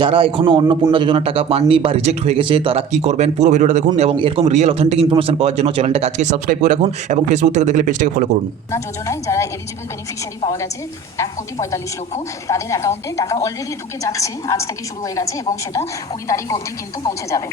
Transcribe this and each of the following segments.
যারা এখনও অন্নপূর্ণা যোজনার টাকা পাননি বা রিজেক্ট হয়ে গেছে তারা কি করবেন পুরো ভিডিওটা দেখুন এবং এরকম রিয়েল অথেন্টিক ইনফরমেশন পাওয়ার জন্য চ্যানেলটাকে আজকে সাবস্ক্রাইব করে রাখুন এবং ফেসবুক থেকে দেখলে পেজটাকে ফলো করুন। না যোজনায় যারা এলিজিবল বেনিফিশিয়ারি পাওয়া গেছে 1,45,00,000 তাদের অ্যাকাউন্টে টাকা অলরেডি ঢুকে যাচ্ছে, আজ থেকে শুরু হয়ে গেছে এবং সেটা 20 তারিখ অবধি কিন্তু পৌঁছে যাবে।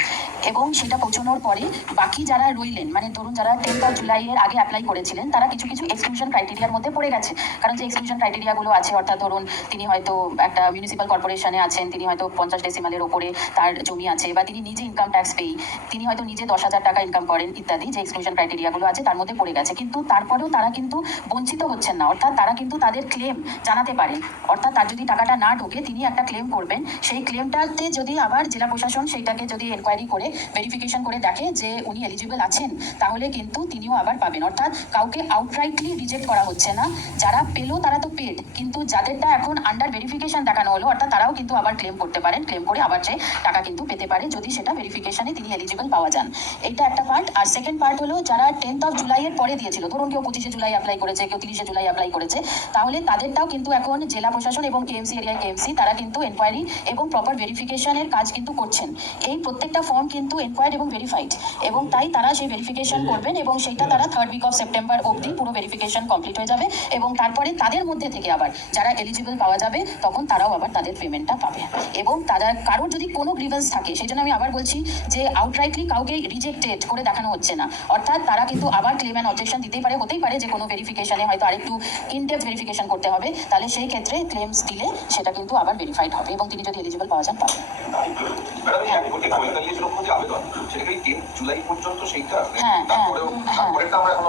এবং সেটা পৌঁছানোর পরে বাকি যারা রইলেন, মানে ধরুন যারা 10 জুলাইয়ের আগে অ্যাপ্লাই করেছিলেন তারা কিছু কিছু এক্সক্লুশন ক্রাইটেরিয়ার মধ্যে পড়ে গেছে। কারণ যে এক্সক্লুশন ক্রাইটেরিয়াগুলো আছে, অর্থাৎ ধরুন তিনি হয়তো একটা মিউনিসিপ্যাল কর্পোরেশনে আছেন, তিনি হয়তো 50 ডেসিমালের ওপরে তার জমি আছে, বা তিনি নিজে ইনকাম ট্যাক্স পেই, তিনি হয়তো নিজে 10,000 টাকা ইনকাম করেন ইত্যাদি, যে এক্সক্লুশন ক্রাইটেরিয়াগুলো আছে তার মধ্যে পড়ে গেছে। কিন্তু তারপরেও তারা কিন্তু বঞ্চিত হচ্ছেন না, অর্থাৎ তারা কিন্তু তাদের ক্লেম জানাতে পারেন। অর্থাৎ তার যদি টাকাটা না ঢোকে তিনি একটা ক্লেম করবেন, সেই ক্লেমটাতে যদি আবার জেলা প্রশাসন সেইটাকে যদি এনকোয়ারি করে ভেরিফিকেশন করে দেখে যে উনি এলিজিবল আছেন, তাহলে কিন্তু তিনিও আবার পাবেন। অর্থাৎ কাউকে আউটরাইটলি রিজেক্ট করা হচ্ছে না। যারা পেলো তারা তো পেড, কিন্তু যাদেরটা এখন আন্ডার ভেরিফিকেশন দেখানো হলো, অর্থাৎ তারাও কিন্তু আবার ক্লেম করতে পারেন, ক্লেম করে আবার যে টাকা কিন্তু পেতে পারে যদি সেটা ভেরিফিকেশনে তিনি এলিজিবল পাওয়া যান। এইটা একটা পার্ট। আর সেকেন্ড পার্ট হলো যারা 10 জুলাইয়ের পরে দিয়েছিল, ধরুন কেউ 25 জুলাই অ্যাপ্লাই করেছে, কেউ 30 জুলাই অ্যাপ্লাই করেছে, তাহলে তাদেরটাও কিন্তু এখন জেলা প্রশাসন এবং কেএমসি এরিয়ায় কেএমসি তারা কিন্তু এনকোয়ারি এবং প্রপার ভেরিফিকেশনের কাজ কিন্তু করছেন। এই প্রত্যেকটা ফর্ম কিন্তু এনকোয়ার্ড এবং ভেরিফাইড, এবং তাই তারা সেই ভেরিফিকেশন করবেন এবং সেইটা তারা 3rd উইক অফ সেপ্টেম্বর অবধি পুরো ভেরিফিকেশন কমপ্লিট হয়ে যাবে। এবং তারপরে তাদের মধ্যে থেকে আবার যারা এলিজিবল পাওয়া যাবে তখন তারাও আবার তাদের পেমেন্টটা পাবে। এবং তারা কারোর যদি কোনো গ্রিভেন্স থাকে, সেই জন্য আমি আবার বলছি যে আউটরাইটলি কাউকে রিজেক্টেড করে দেখানো হচ্ছে না, অর্থাৎ তারা কিন্তু আবার ক্লেম অ্যান্ড অবজেকশন দিতেই পারে। হতেই পারে যে কোনো ভেরিফিকেশনে হয়তো আরেকটু ইনডেপথ ভেরিফিকেশন করতে হবে, তাহলে সেই ক্ষেত্রে ক্লেমস দিলে সেটা কিন্তু আবার ভেরিফাইড হবে এবং তিনি যদি এলিজিবল পাওয়া যান পাবেন।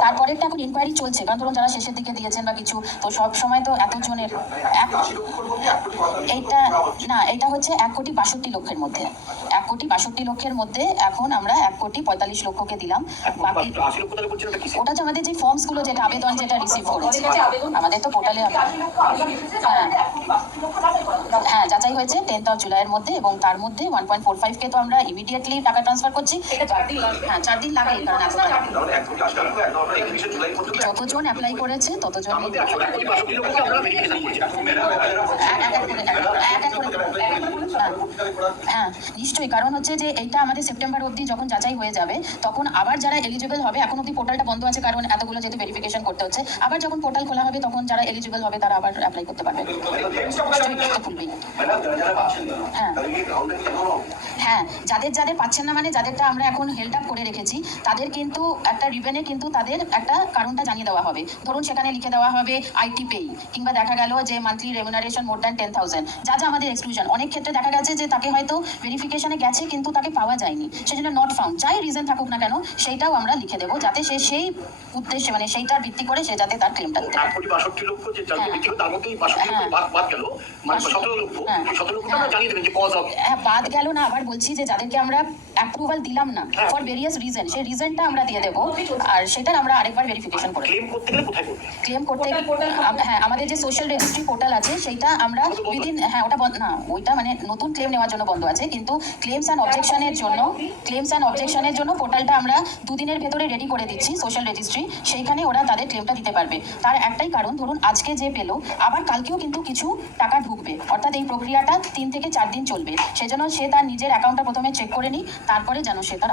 তারপরেরটা এখন ইনকোয়ারি চলছে, কারণ ধরুন যারা শেষের দিকে দিয়েছেন বা কিছু, তো সব সময় তো এতজনের এইটা না, এটা হচ্ছে 1,62,00,000 মধ্যে, 1,62,00,000 মধ্যে এখন আমরা 1,45,00,000 দিলাম। বাকি ওটা যে আমাদের যে ফর্মস গুলো, যেটা আবেদন যেটা রিসিভ করেছে আমাদের তো পোর্টালে, হ্যাঁ যাচাই হয়েছে 10 জুলাইয়ের মধ্যে, এবং তার মধ্যে 1.45K তো আমরা ইমিডিয়েটলি টাকা ট্রান্সফার করছি। হ্যাঁ 4 দিন লাগে, কারণ যতজন অ্যাপ্লাই করেছে ততজন হ্যাঁ নিশ্চয়ই, কারণ হচ্ছে যে এইটা আমাদের সেপ্টেম্বর অবধি যখন যাচাই হয়ে যাবে তখন আবার যারা এলিজিবল হবে, এখন অবধি পোর্টালটা বন্ধ আছে কারণ এতগুলো যেহেতু ভেরিফিকেশন করতে হচ্ছে, আবার যখন পোর্টাল খোলা হবে তখন যারা এলিজিবল হবে তারা আবার অ্যাপ্লাই করতে পারবে। হ্যাঁ হ্যাঁ, যাদের যাদের পাচ্ছেন না, মানে যাদেরটা আমরা এখন হেল্ড আপ করে রেখেছি, তাদের কিন্তু একটা রিবেনে কিন্তু তাদের একটা কারণটা জানিয়ে দেওয়া হবে। ধরুন সেখানে লিখে দেওয়া হবে আইটি পেই, কিংবা দেখা গেল যে মান্থলি রেমুনারেশন মোর দ্যান 10,000, যা যা আমাদের এক্সক্লুশন। অনেক ক্ষেত্রে দেখা গেছে যে তাকে হয়তো ভেরিফিকেশনে গেছে কিন্তু তাকে পাওয়া যায়নি, সেজন্য নট ফাউন্ড, যাই রিজন থাকুক না কেন সেইটাও আমরা লিখে দেবো, যাতে সে সেই উদ্দেশ্যে, মানে সেইটার ভিত্তি করে সে যাতে তার ক্লেমটা দিতে পারে। হ্যাঁ বাদ গেল না, আবার বলছি যে যাদেরকে আমরা অ্যাপ্রুভাল দিলাম না ফর ভেরিয়াস রিজন, সেই রিজনটা আমরা দিয়ে দেবো, আর সেটার আমরা আরেকবার ভেরিফিকেশন করে ক্লেম করতে হ্যাঁ আমাদের যে সোশ্যাল রেজিস্ট্রি পোর্টাল আছে সেইটা আমরা উইদিন, হ্যাঁ ওটা না, ওইটা মানে নতুন ক্লেম নেওয়ার জন্য বন্ধ আছে, কিন্তু ক্লেমস অ্যান্ড অবজেকশনের জন্য পোর্টালটা আমরা 2 দিনের ভেতরে রেডি করে দিচ্ছি সোশ্যাল রেজিস্ট্রি, সেইখানে ওরা তাদের ক্লেমটা দিতে পারবে। তার একটাই কারণ, ধরুন আজকে যে পেলো আবার কালকেও কিন্তু কিছু টাকা ঢুকবে, অর্থাৎ এই প্রক্রিয়াটা 3 থেকে 4 দিন চলবে, সেজন্য সে তার নিজের অ্যাকাউন্টটা প্রথমে চেক করে নিই, তারপরে যেন সে তার